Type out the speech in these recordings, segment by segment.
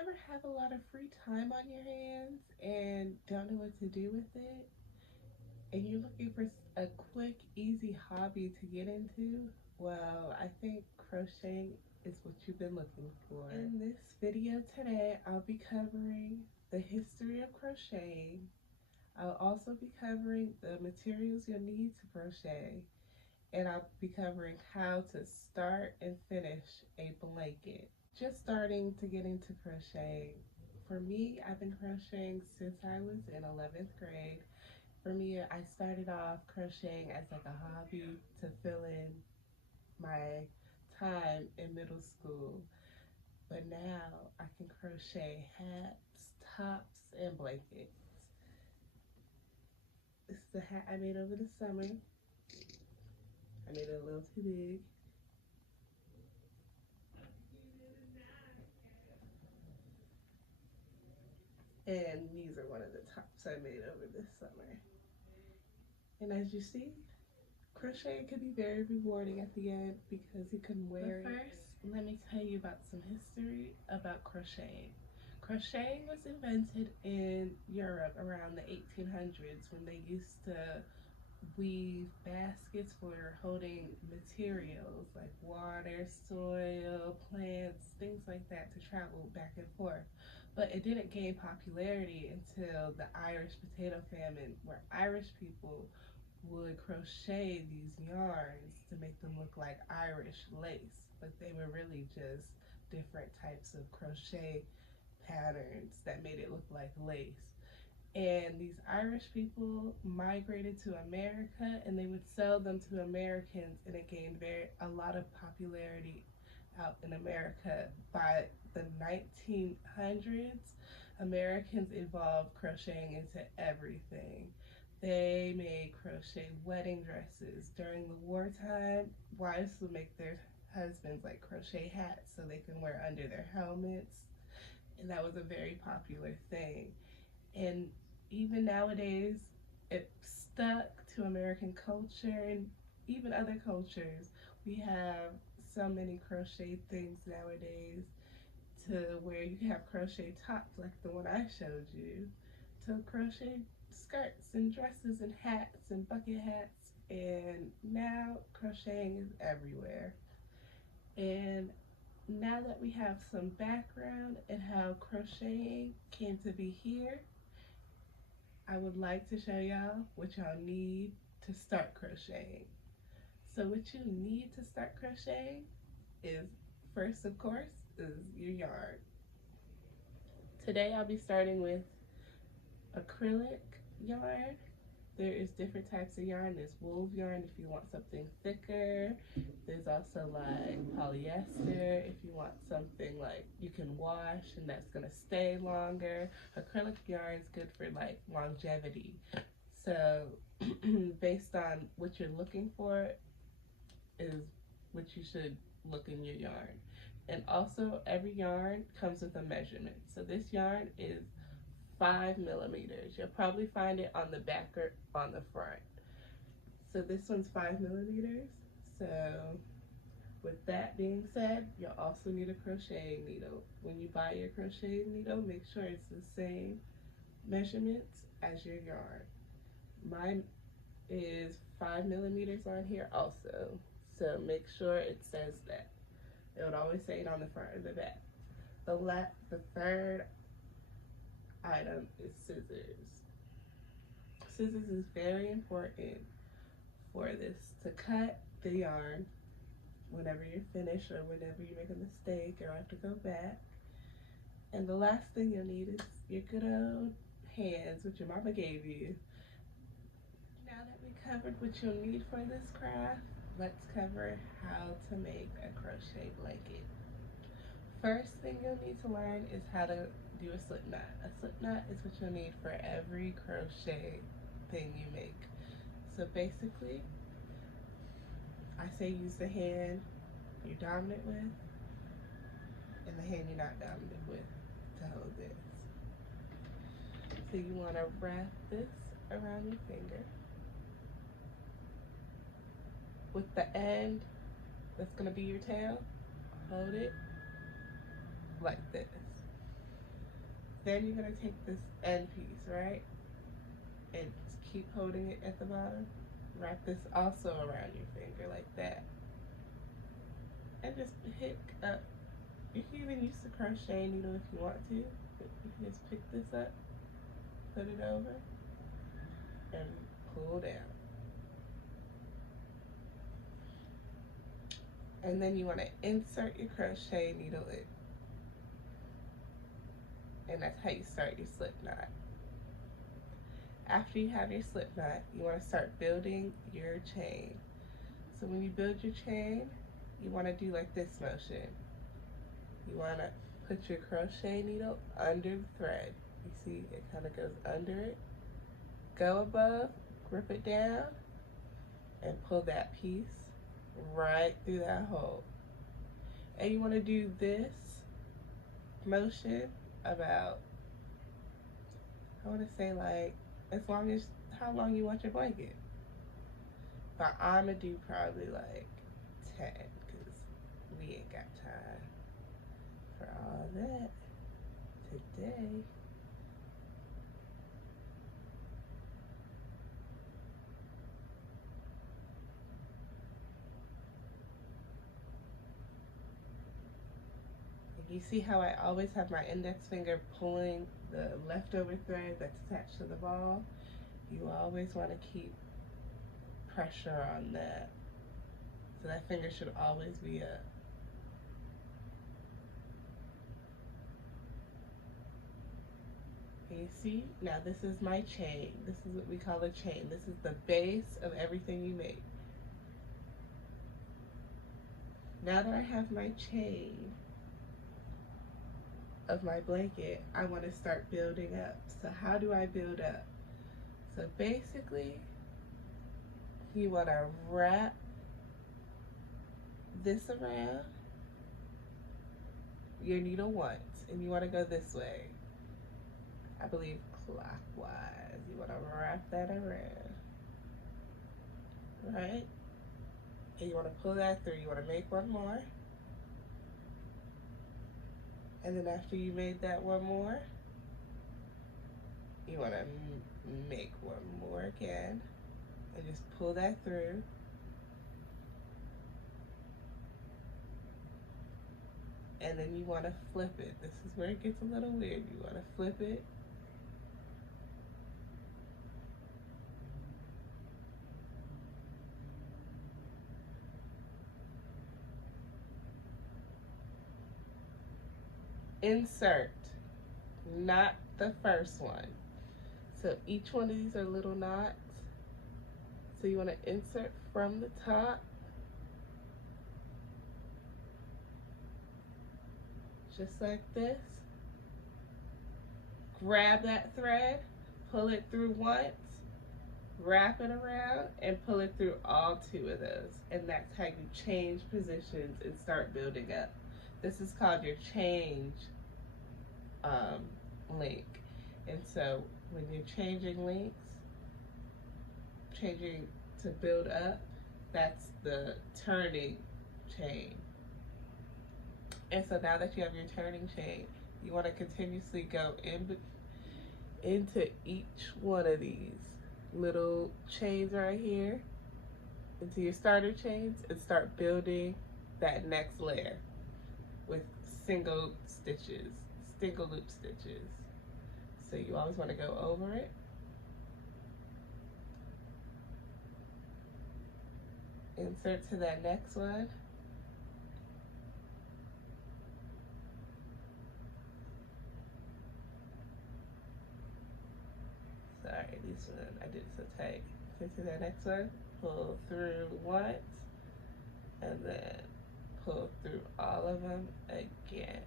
ever have a lot of free time on your hands and don't know what to do with it, and you're looking for a quick, easy hobby to get into? Well, I think crocheting is what you've been looking for. In this video today, I'll be covering the history of crocheting. I'll also be covering the materials you'll need to crochet, and I'll be covering how to start and finish a blanket. Just starting to get into crocheting. For me, I've been crocheting since I was in 11th grade. For me, I started off crocheting as like a hobby to fill in my time in middle school. But now I can crochet hats, tops, and blankets. This is the hat I made over the summer. I made it a little too big. And these are one of the tops I made over this summer. And as you see, crocheting can be very rewarding at the end because you can wear it. But first, let me tell you about some history about crocheting. Crocheting was invented in Europe around the 1800s when they used to weave baskets for holding materials like water, soil, plants, things like that to travel back and forth. But it didn't gain popularity until the Irish potato famine, where Irish people would crochet these yarns to make them look like Irish lace, but they were really just different types of crochet patterns that made it look like lace. And these Irish people migrated to America and they would sell them to Americans, and it gained a lot of popularity out in America. By the 1900s, Americans evolved crocheting into everything. They made crochet wedding dresses. During the wartime, wives would make their husbands like crochet hats so they can wear under their helmets, and that was a very popular thing. And even nowadays, it stuck to American culture and even other cultures. We have so many crochet things nowadays, to where you can have crochet tops like the one I showed you, to crochet skirts and dresses and hats and bucket hats, and now crocheting is everywhere. And now that we have some background in how crocheting came to be here, I would like to show y'all what y'all need to start crocheting. So what you need to start crocheting is, first of course, is your yarn. Today I'll be starting with acrylic yarn. There is different types of yarn. There's wool yarn if you want something thicker. There's also like polyester if you want something like you can wash and that's gonna stay longer. Acrylic yarn is good for like longevity. So based on what you're looking for is what you should look in your yarn. And also every yarn comes with a measurement. So this yarn is 5 millimeters. You'll probably find it on the back or on the front. So this one's 5 millimeters. So with that being said, you'll also need a crocheting needle. When you buy your crocheting needle, make sure it's the same measurements as your yarn. Mine is 5 millimeters on here also. So make sure it says that. It would always say it on the front or the back. The third item is scissors. Scissors is very important for this, to cut the yarn whenever you're finished or whenever you make a mistake or have to go back. And the last thing you'll need is your good old hands, which your mama gave you. Now that we covered what you'll need for this craft, let's cover how to make a crochet blanket. First thing you'll need to learn is how to do a slip knot. A slip knot is what you'll need for every crochet thing you make. So basically, I say use the hand you're dominant with and the hand you're not dominant with to hold this. So you want to wrap this around your finger with the end that's going to be your tail. Hold it like this. Then you're gonna take this end piece, right? And keep holding it at the bottom. Wrap this also around your finger like that. And just pick up. You can even use the crochet needle if you want to. But you can just pick this up, put it over, and pull down. And then you want to insert your crochet needle in. And that's how you start your slip knot. After you have your slip knot, you want to start building your chain. So when you build your chain, you want to do like this motion. You want to put your crochet needle under the thread. You see it kind of goes under it. Go above, grip it down, and pull that piece right through that hole. And you want to do this motion about, I want to say like, as long as how long you want your blanket. But I'm going to do probably like 10 because we ain't got time for all that today. You see how I always have my index finger pulling the leftover thread that's attached to the ball? You always want to keep pressure on that. So that finger should always be up. And you see, now this is my chain. This is what we call a chain. This is the base of everything you make. Now that I have my chain of my blanket, I want to start building up. So how do I build up? So basically, you want to wrap this around your needle once, and you want to go this way. I believe clockwise. You want to wrap that around, right? And you want to pull that through. You want to make one more. And then after you made that one more, you want to make one more again and just pull that through. And then you want to flip it. This is where it gets a little weird. You want to flip it. Insert, not the first one. So each one of these are little knots. So you want to insert from the top, just like this. Grab that thread, pull it through once, wrap it around, and pull it through all two of those. And that's how you change positions and start building up. This is called your change link. And so when you're changing links, changing to build up, that's the turning chain. And so now that you have your turning chain, you want to continuously go into each one of these little chains right here, into your starter chains, and start building that next layer with single loop stitches. So you always want to go over it. Insert to that next one. Sorry, this one, I did it so tight. Insert to that next one, pull through once, and then pull through all of them again.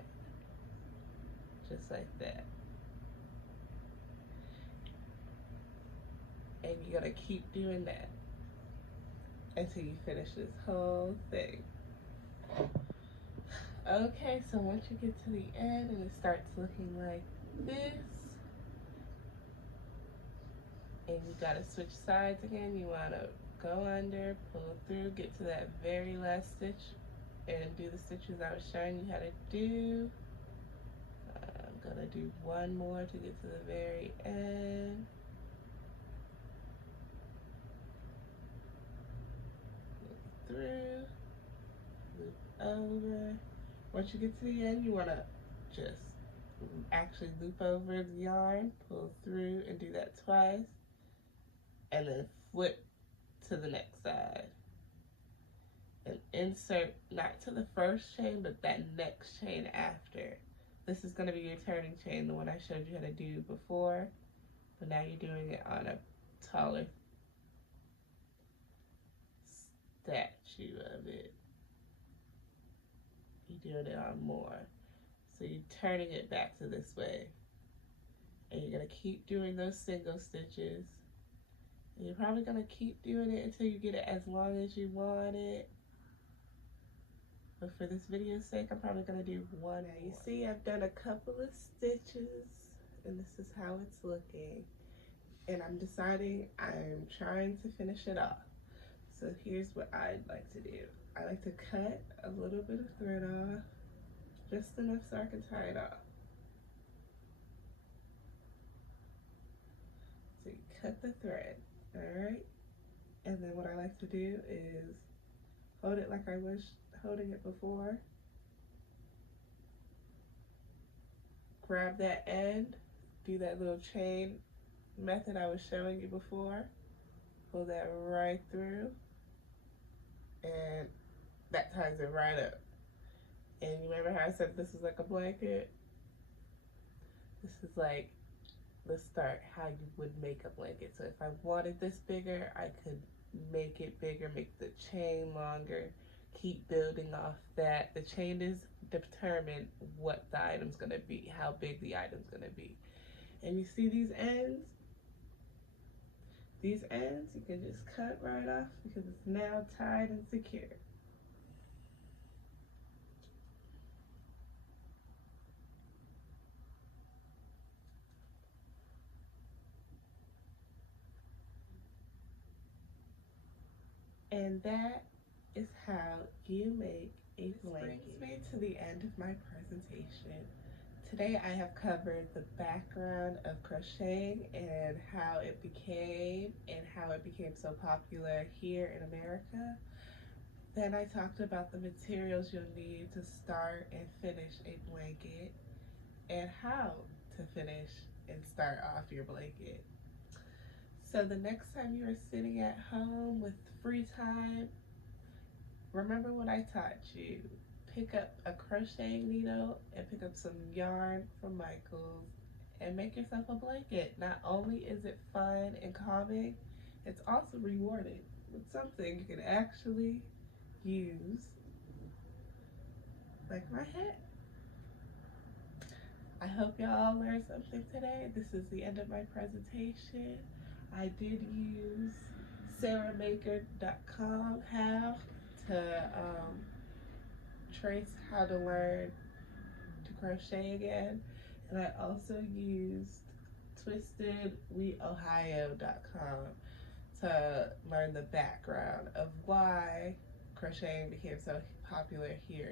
Just like that. And you gotta keep doing that until you finish this whole thing. Okay, so once you get to the end and it starts looking like this, and you gotta switch sides again, you wanna go under, pull through, get to that very last stitch, and do the stitches I was showing you how to do. I'm gonna do one more to get to the very end. Loop through, loop over. Once you get to the end, you want to just actually loop over the yarn, pull through, and do that twice, and then flip to the next side. And insert not to the first chain, but that next chain after. This is going to be your turning chain, the one I showed you how to do before, but now you're doing it on a taller statue of it. You're doing it on more. So you're turning it back to this way. And you're going to keep doing those single stitches. And you're probably going to keep doing it until you get it as long as you want it. But for this video's sake, I'm probably going to do one. Now you see I've done a couple of stitches, and this is how it's looking. And I'm deciding I'm trying to finish it off. So here's what I'd like to do. I like to cut a little bit of thread off, just enough so I can tie it off. So you cut the thread, all right? And then what I like to do is hold it like I was holding it before. Grab that end, do that little chain method I was showing you before. Pull that right through, and that ties it right up. And you remember how I said this is like a blanket? This is like the start, how you would make a blanket. So if I wanted this bigger, I could make it bigger, make the chain longer, keep building off that. The chain is determine what the item's gonna be, how big the item's gonna be. And you see these ends? These ends, you can just cut right off because it's now tied and secure. And that is how you make a blanket. This brings me to the end of my presentation. Today I have covered the background of crocheting and how it became so popular here in America. Then I talked about the materials you'll need to start and finish a blanket and how to finish and start off your blanket. So the next time you are sitting at home with free time, remember what I taught you. Pick up a crocheting needle and pick up some yarn from Michael's and make yourself a blanket. Not only is it fun and calming, it's also rewarding with something you can actually use, like my hat. I hope y'all learned something today. This is the end of my presentation. I did use sarahmaker.com how to trace how to learn to crochet again, and I also used twistedwheatohio.com to learn the background of why crocheting became so popular here